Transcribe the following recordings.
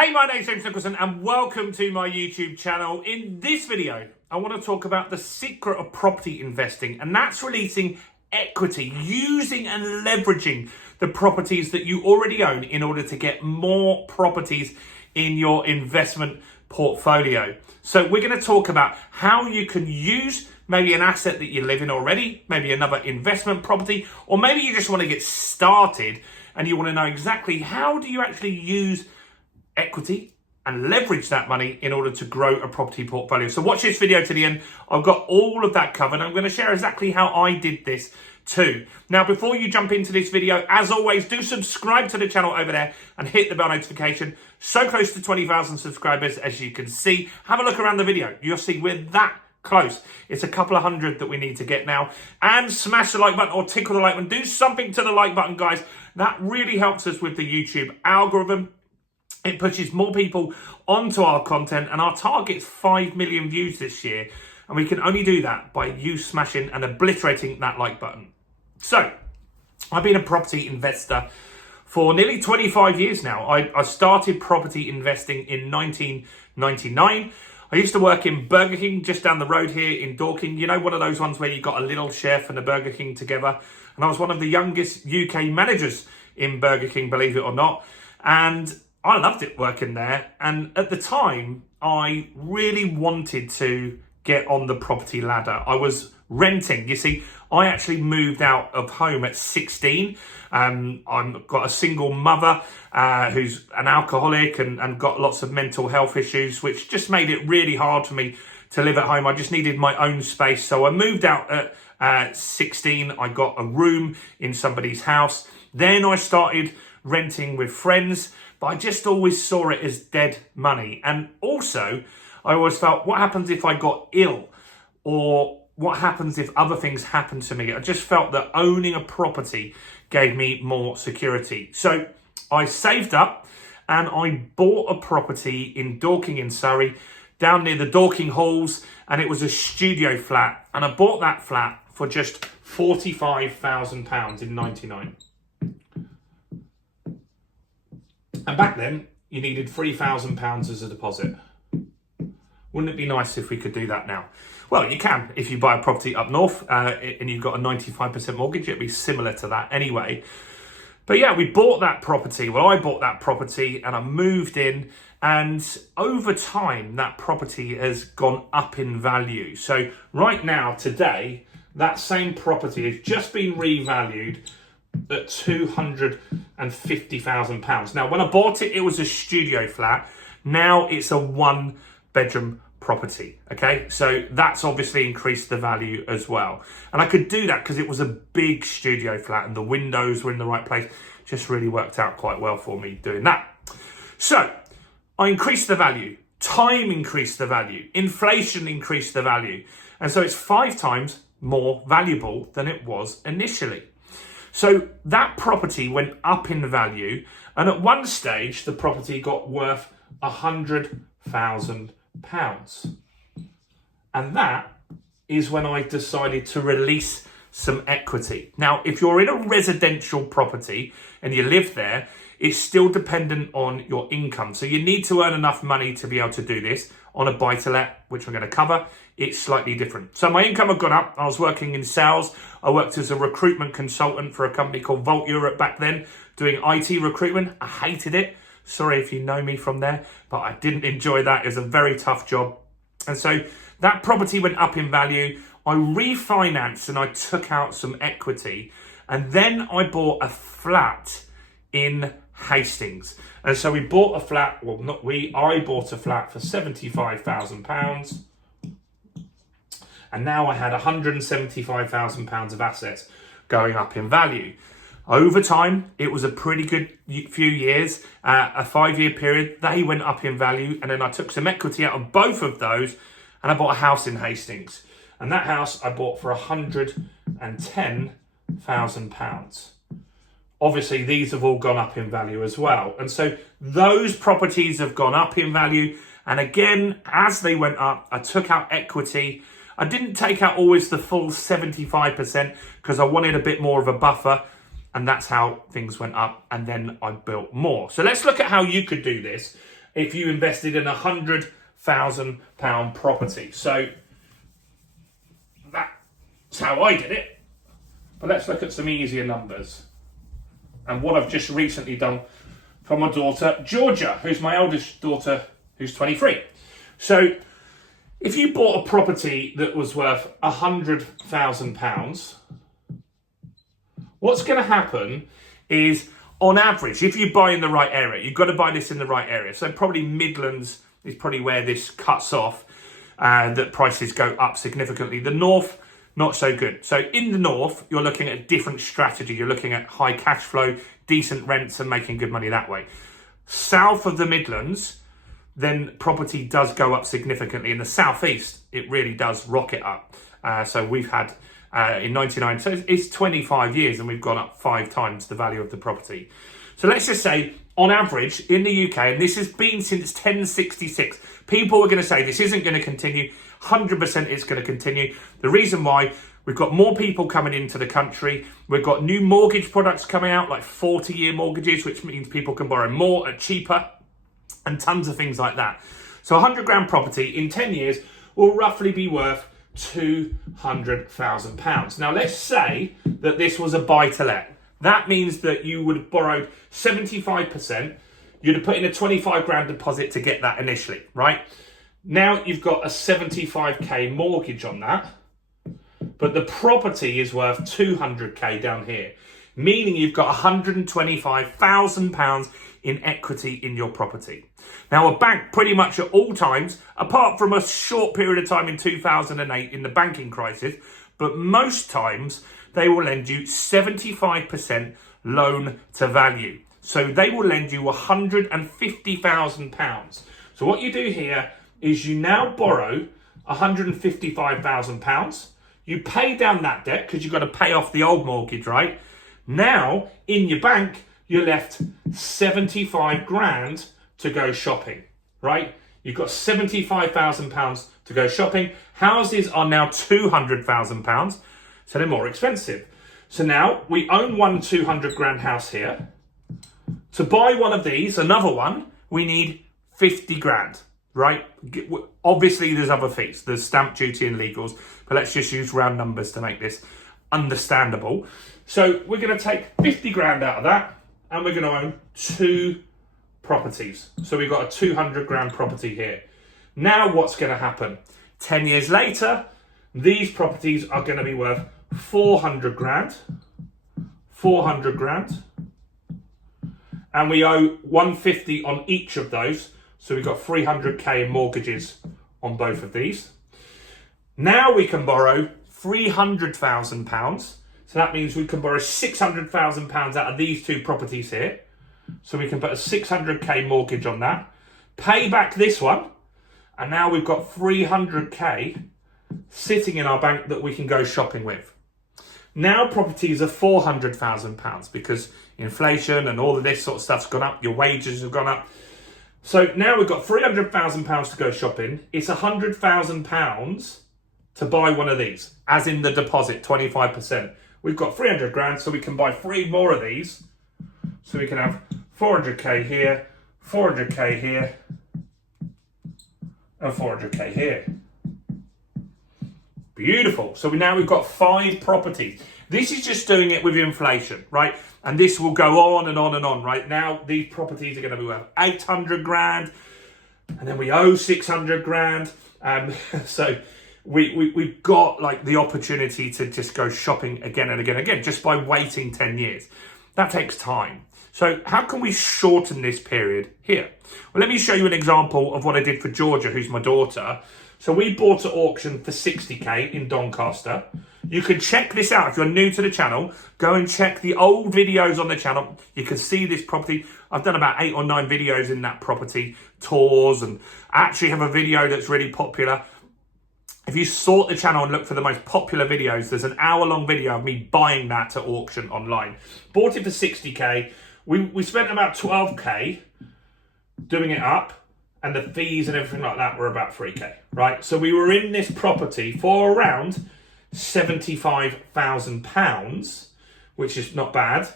Hey, my name's James Nicholson and welcome to my YouTube channel. In this video, I want to talk about the secret of property investing, and that's releasing equity, using and leveraging the properties that you already own in order to get more properties in your investment portfolio. So we're going to talk about how you can use maybe an asset that you live in already, maybe another investment property, or maybe you just want to get started and you want to know exactly how do you actually use equity and leverage that money in order to grow a property portfolio. So watch this video to the end. I've got all of that covered. I'm going to share exactly how I did this too. Now, before you jump into this video, as always, do subscribe to the channel over there and hit the bell notification. So close to 20,000 subscribers, as you can see. Have a look around the video. You'll see we're that close. It's a couple of hundred that we need to get now. And smash the like button or tickle the like button. Do something to the like button, guys. That really helps us with the YouTube algorithm. It pushes more people onto our content, and our target's 5 million views this year. And we can only do that by you smashing and obliterating that like button. So, I've been a property investor for nearly 25 years now. I started property investing in 1999. I used to work in Burger King just down the road here in Dorking. You know, one of those ones where you got a little chef and a Burger King together. And I was one of the youngest UK managers in Burger King, believe it or not. And I loved it working there. And at the time, I really wanted to get on the property ladder. I was renting. You see, I actually moved out of home at 16. I've got a single mother who's an alcoholic and got lots of mental health issues, which just made it really hard for me to live at home. I just needed my own space. So I moved out at 16. I got a room in somebody's house. Then I started renting with friends, but I just always saw it as dead money. And also, I always felt, what happens if I got ill? Or what happens if other things happen to me? I just felt that owning a property gave me more security. So I saved up and I bought a property in Dorking in Surrey, down near the Dorking Halls, and it was a studio flat. And I bought that flat for just £45,000 in 99. And back then, you needed £3,000 as a deposit. Wouldn't it be nice if we could do that now? Well, you can. If you buy a property up north and you've got a 95% mortgage, it'd be similar to that anyway. But yeah, we bought that property. Well, I bought that property and I moved in. And over time, that property has gone up in value. So right now, today, that same property has just been revalued at £250,000. Now, when I bought it, it was a studio flat. Now it's a one-bedroom property, okay? So that's obviously increased the value as well. And I could do that because it was a big studio flat and the windows were in the right place. Just really worked out quite well for me doing that. So I increased the value. Time increased the value. Inflation increased the value. And so it's 5 times more valuable than it was initially. So that property went up in value, and at one stage the property got worth £100,000. And that is when I decided to release some equity. Now, if you're in a residential property and you live there, it's still dependent on your income. So you need to earn enough money to be able to do this. On a buy-to-let, which I'm going to cover, it's slightly different. So my income had gone up. I was working in sales. I worked as a recruitment consultant for a company called Volt Europe back then, doing IT recruitment. I hated it. Sorry if you know me from there, but I didn't enjoy that. It was a very tough job. And so that property went up in value. I refinanced and I took out some equity. And then I bought a flat in Hastings. And so we bought a flat, well, not we, I bought a flat for £75,000. And now I had £175,000 of assets going up in value. Over time, it was a pretty good few years, a 5-year period. They went up in value. And then I took some equity out of both of those and I bought a house in Hastings. And that house I bought for £110,000. Obviously, these have all gone up in value as well. And so those properties have gone up in value. And again, as they went up, I took out equity. I didn't take out always the full 75% because I wanted a bit more of a buffer. And that's how things went up. And then I built more. So let's look at how you could do this. if you invested in £100,000 property. So that's how I did it. But let's look at some easier numbers. And what I've just recently done for my daughter, Georgia, who's my eldest daughter, who's 23. So if you bought a property that was worth £100,000, what's going to happen is, on average, if you buy in the right area, you've got to buy this in the right area. So probably Midlands is probably where this cuts off, that prices go up significantly. The North, not so good. So in the North, you're looking at a different strategy. You're looking at high cash flow, decent rents, and making good money that way. South of the Midlands, then property does go up significantly. In the Southeast, it really does rocket up. So we've had, in 99, so it's 25 years and we've gone up 5 times the value of the property. So let's just say, on average, in the UK, and this has been since 1066, people are going to say this isn't going to continue. 100% it's going to continue. The reason why, we've got more people coming into the country. We've got new mortgage products coming out, like 40-year mortgages, which means people can borrow more at cheaper, and tons of things like that. So a 100 grand property in 10 years will roughly be worth £200,000. Now let's say that this was a buy to let. That means that you would have borrowed 75%. You'd have put in a 25 grand deposit to get that initially, right? Now you've got a 75k mortgage on that, but the property is worth 200k down here, meaning you've got £125,000 in equity in your property. Now, a bank pretty much at all times, apart from a short period of time in 2008 in the banking crisis, but most times they will lend you 75% loan to value. So they will lend you £150,000. So what you do here is you now borrow £155,000. You pay down that debt because you've got to pay off the old mortgage, right? Now, in your bank, you're left 75 grand to go shopping, right? You've got £75,000 to go shopping. Houses are now £200,000, so they're more expensive. So now we own one 200 grand house here. To buy one of these, another one, we need 50 grand, right? Obviously, there's other fees. There's stamp duty and legals, but let's just use round numbers to make this understandable. So we're going to take 50 grand out of that, and we're going to own 2 properties. So we've got a 200 grand property here. Now what's going to happen? 10 years later, these properties are going to be worth 400 grand, 400 grand, and we owe 150 on each of those. So we've got 300k in mortgages on both of these. Now we can borrow £300,000. So that means we can borrow £600,000 out of these 2 properties here. So we can put a 600k mortgage on that, pay back this one, and now we've got 300k sitting in our bank that we can go shopping with. Now properties are £400,000 because inflation and all of this sort of stuff's gone up, your wages have gone up. So now we've got £300,000 to go shopping. It's £100,000 to buy one of these, as in the deposit, 25%. We've got 300 grand, so we can buy 3 more of these. So we can have 400k here, 400k here, and 400k here. Beautiful. So now we've got 5 properties. This is just doing it with inflation, right? And this will go on and on and on, right? Now these properties are going to be worth 800 grand, and then we owe 600 grand. So we've got like the opportunity to just go shopping again and again and again just by waiting 10 years. That takes time. So how can we shorten this period here? Well, let me show you an example of what I did for Georgia, who's my daughter. So we bought at auction for 60k in Doncaster. You can check this out. If you're new to the channel, go and check the old videos on the channel. You can see this property. I've done about 8 or 9 videos in that property, tours, and I actually have a video that's really popular. If you sort the channel and look for the most popular videos, there's an hour-long video of me buying that at auction online. Bought it for 60k. We spent about 12k doing it up, and the fees and everything like that were about 3k, right? So we were in this property for around £75,000, which is not bad.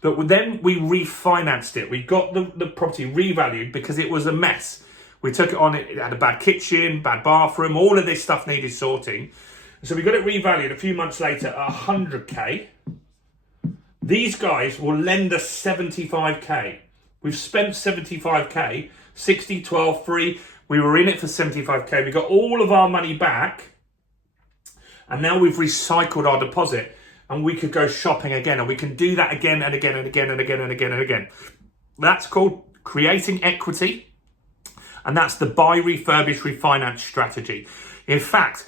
But then we refinanced it. We got the property revalued because it was a mess. We took it on, it had a bad kitchen, bad bathroom, all of this stuff needed sorting. So we got it revalued a few months later at 100k. These guys will lend us 75k. We've spent 75k, 60, 12, 3. We were in it for 75k. We got all of our money back. And now we've recycled our deposit. And we could go shopping again. And we can do that again and again and again and again and again and again. That's called creating equity. And that's the buy, refurbish, refinance strategy. In fact,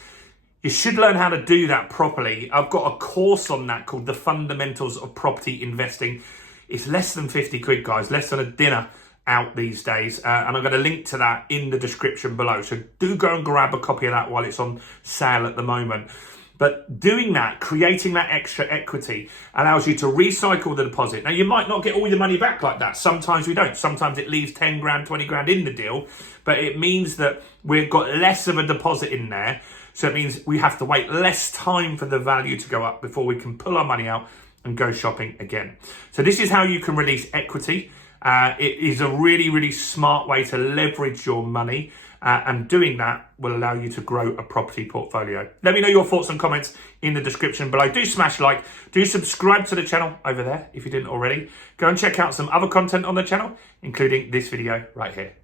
you should learn how to do that properly. I've got a course on that called The Fundamentals of Property Investing. It's less than 50 quid, guys, less than a dinner out these days. And I'm going to link to that in the description below. So do go and grab a copy of that while it's on sale at the moment. But doing that, creating that extra equity, allows you to recycle the deposit. Now, you might not get all your money back like that. Sometimes we don't. Sometimes it leaves 10 grand, 20 grand in the deal. But it means that we've got less of a deposit in there. So it means we have to wait less time for the value to go up before we can pull our money out and go shopping again. So this is how you can release equity. It is a really, really smart way to leverage your money. And doing that will allow you to grow a property portfolio. Let me know your thoughts and comments in the description below. Do smash like, do subscribe to the channel over there if you didn't already. Go and check out some other content on the channel, including this video right here.